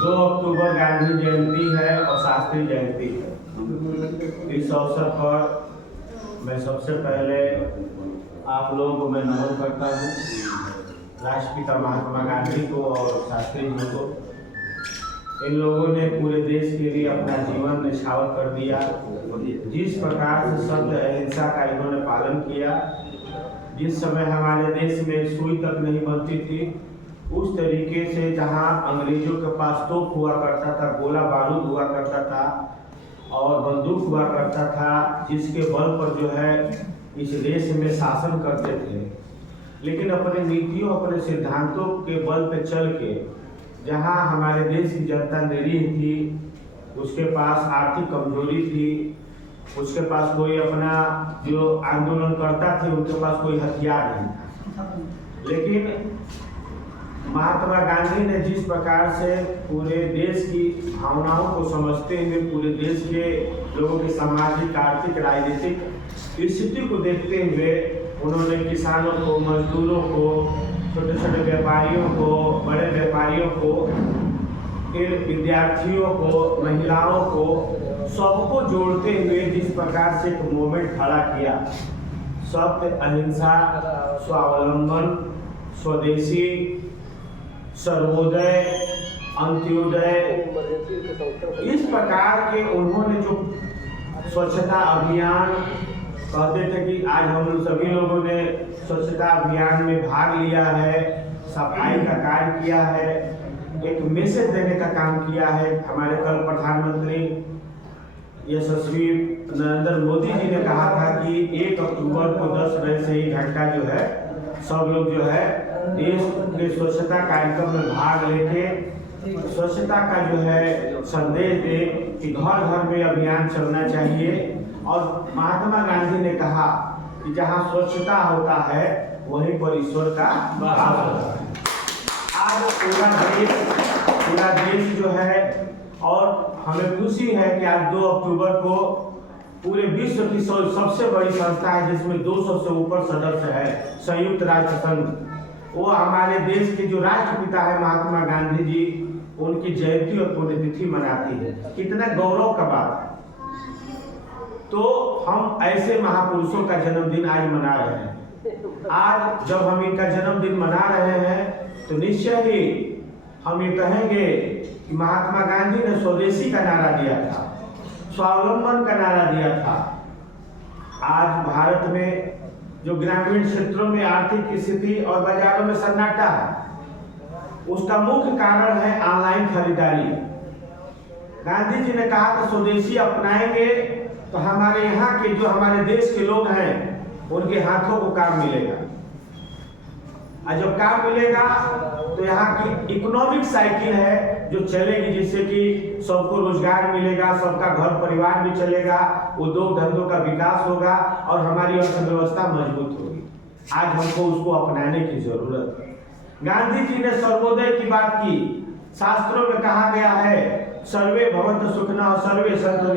2 अक्टूबर गांधी जयंती है और शास्त्री जयंती है। इस अवसर पर मैं सबसे पहले आप लोगों को मैं नमन करता हूँ, राष्ट्रपिता महात्मा गांधी को और शास्त्री जी को। इन लोगों ने पूरे देश के लिए अपना जीवन न्यौछावर कर दिया। जिस प्रकार से सत्य अहिंसा का इन्होंने पालन किया, जिस समय हमारे देश में सुई तक नहीं बनती थी, उस तरीके से जहां अंग्रेजों के पास तोप हुआ करता था, गोला बारूद हुआ करता था और बंदूक हुआ करता था, जिसके बल पर जो है इस देश में शासन करते थे, लेकिन अपने नीतियों अपने सिद्धांतों के बल पे चल के जहां हमारे देश की जनता निरीह थी, उसके पास आर्थिक कमजोरी थी, उसके पास कोई अपना जो आंदोलन करता थे उनके पास कोई हथियार नहीं था, लेकिन महात्मा गांधी ने जिस प्रकार से पूरे देश की भावनाओं को समझते हुए पूरे देश के लोगों की सामाजिक, आर्थिक, राजनीतिक स्थिति को देखते हुए उन्होंने किसानों को, मजदूरों को, छोटे छोटे व्यापारियों को, बड़े व्यापारियों को, फिर विद्यार्थियों को, महिलाओं को, सबको जोड़ते हुए जिस प्रकार से एक मूवमेंट खड़ा किया, सत्य, अहिंसा, स्वावलंबन, स्वदेशी, सर्वोदय, अंत्योदय, इस प्रकार के उन्होंने जो स्वच्छता अभियान कहते थे कि आज हम सभी लोगों ने स्वच्छता अभियान में भाग लिया है, सफाई का कार्य किया है, एक मैसेज देने का काम किया है। हमारे कल प्रधानमंत्री यशस्वी नरेंद्र मोदी जी ने कहा था कि 1 अक्टूबर को 10 बजे से 1 घंटा जो है सब लोग जो है देश के स्वच्छता कार्यक्रम में भाग लेके स्वच्छता का जो है संदेश दे कि घर घर में अभियान चलना चाहिए। और महात्मा गांधी ने कहा कि जहाँ स्वच्छता होता है वहीं पर ईश्वर का वास होता है। आज पूरा देश जो है, और हमें खुशी है कि आज 2 अक्टूबर को पूरे विश्व की सबसे बड़ी संस्था है जिसमें 200 से ऊपर सदस्य है, संयुक्त राष्ट्र संघ, वो हमारे देश के जो राष्ट्रपिता है महात्मा गांधी जी, उनकी जयंती और पुण्यतिथि मनाती है। कितना गौरव का बात है। तो हम ऐसे महापुरुषों का जन्मदिन आज मना रहे हैं। आज जब हम इनका जन्मदिन मना रहे हैं तो निश्चय ही हम ये कहेंगे कि महात्मा गांधी ने स्वदेशी का नारा दिया था, स्वावलंबन का नारा दिया था। आज भारत में जो ग्रामीण क्षेत्रों में आर्थिक स्थिति और बाजारों में सन्नाटा है, उसका मुख्य कारण है ऑनलाइन खरीदारी। गांधी जी ने कहा कि स्वदेशी अपनाएंगे तो हमारे यहाँ के जो हमारे देश के लोग हैं उनके हाथों को काम मिलेगा, और जब काम मिलेगा तो यहाँ की इकोनॉमिक साइकिल है जो चलेगी, जिससे कि सबको रोजगार मिलेगा, सबका घर परिवार भी चलेगा, उद्योग धंधों का विकास होगा और हमारी अर्थव्यवस्था मजबूत होगी। आज हमको उसको अपनाने की जरूरत है। गांधी जी ने सर्वोदय की बात की। शास्त्रों में कहा गया है सर्वे भवन्तु सुखिनः सर्वे सन्तु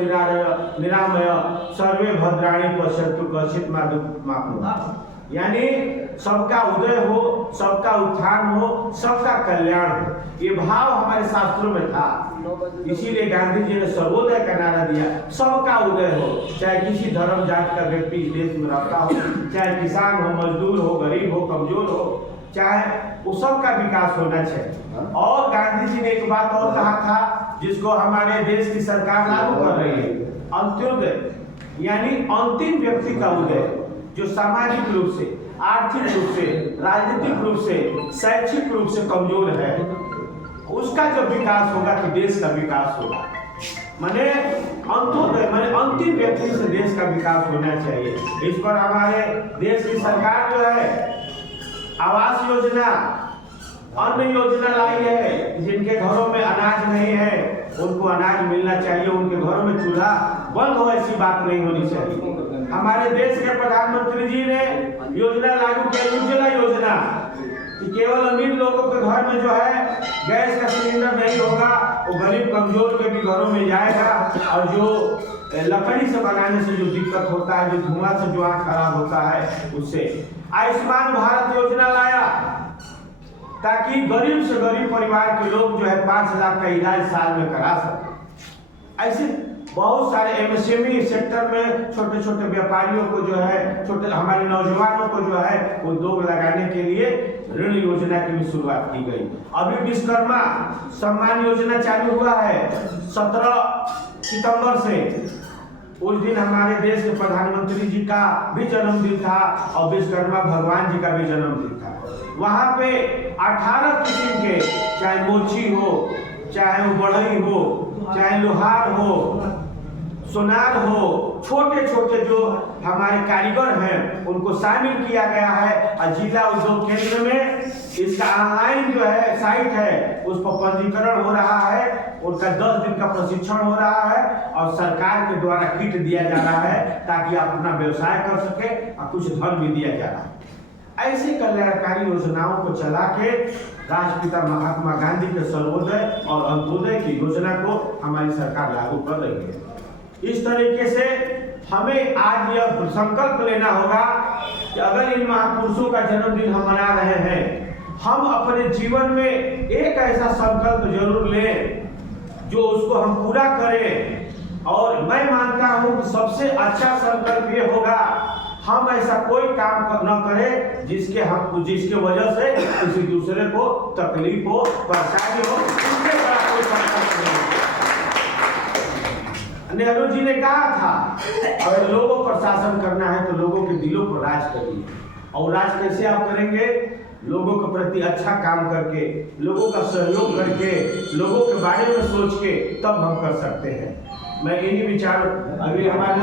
निरामय सर्वे भद्राणि पश्यन्तु कश्चित् मा दुःखमाप्नुयात्। यानी सबका उदय हो, सबका उत्थान हो, सबका कल्याण हो, ये भाव हमारे शास्त्रों में था। इसीलिए गांधी जी ने सर्वोदय का नारा दिया। सबका उदय हो, चाहे किसी धर्म जाति का व्यक्ति इस देश में रहता हो, चाहे किसान हो, मजदूर हो, गरीब हो, कमजोर हो, चाहे वो सबका विकास होना चाहिए। और गांधी जी ने एक बात और कहा था जिसको हमारे देश की सरकार लागू कर रही है, अंत्योदय, यानी अंतिम व्यक्ति का उदय, जो सामाजिक रूप से, आर्थिक रूप से, राजनीतिक रूप से, शैक्षिक रूप से कमजोर है, उसका जब विकास होगा तो देश का विकास होगा। माने अंत्योदय माने अंतिम व्यक्ति से देश का विकास होना चाहिए। इस पर हमारे देश की सरकार जो है आवास योजना, अन्न योजना लाई है। जिनके घरों में अनाज नहीं है उनको अनाज मिलना चाहिए, उनके घरों में चूल्हा बंद हो ऐसी बात नहीं होनी चाहिए। हमारे देश के प्रधानमंत्री जी ने योजना लागू किया, उज्ज्वला योजना, कि केवल अमीर लोगों के घर में जो है गैस का सिलेंडर नहीं होगा, वो गरीब कमजोर के भी घरों में जाएगा, और जो लकड़ी से बनाने से जो दिक्कत होता है, जो धुआं से जो आँख खराब होता है, उससे। आयुष्मान भारत योजना लाया, ताकि गरीब से गरीब परिवार के लोग जो है 5 लाख का इलाज साल में करा सकें। ऐसे बहुत सारे एमएसएमई सेक्टर में छोटे छोटे व्यापारियों को जो है, छोटे हमारे नौजवानों को जो है उद्योग लगाने के लिए ऋण योजना की भी शुरुआत की गई। अभी विश्वकर्मा सम्मान योजना चालू हुआ है 17 सितंबर से। उस दिन हमारे देश के प्रधानमंत्री जी का भी जन्मदिन था और विश्वकर्मा भगवान जी का भी जन्मदिन था। वहाँ पे 18 किस्म के, चाहे मोची हो, चाहे वो बढ़ई हो, चाहे लोहार हो, सोनार हो, छोटे छोटे जो हमारे कारीगर हैं उनको शामिल किया गया है। और जिला उद्योग केंद्र में इसका ऑनलाइन जो है साइट है, उस पर पंजीकरण हो रहा है। उनका 10 दिन का प्रशिक्षण हो रहा है और सरकार के द्वारा किट दिया जा रहा है ताकि आप अपना व्यवसाय कर सके और कुछ धन भी दिया जा रहा है। ऐसी कल्याणकारी योजनाओं को चला के राष्ट्रपिता महात्मा गांधी के सर्वोदय और अंत्योदय की योजना को हमारी सरकार लागू कर रही है। इस तरीके से हमें आज यह संकल्प लेना होगा कि अगर इन महापुरुषों का जन्मदिन हम मना रहे हैं, हम अपने जीवन में एक ऐसा संकल्प जरूर लें जो उसको हम पूरा करें। और मैं मानता हूं कि सबसे अच्छा संकल्प ये होगा, हम ऐसा कोई काम न करें जिसके वजह से किसी दूसरे को तकलीफ हो, परेशानी हो। इससे बड़ा कोई संकल्प नहीं। नेहरू जी ने कहा था, अगर लोगों पर शासन करना है तो लोगों के दिलों पर राज करिए। और राज कैसे आप करेंगे? लोगों के प्रति अच्छा काम करके, लोगों का सहयोग करके, लोगों के बारे में सोच के, तब हम कर सकते हैं। मैं यही विचार अभी हमारे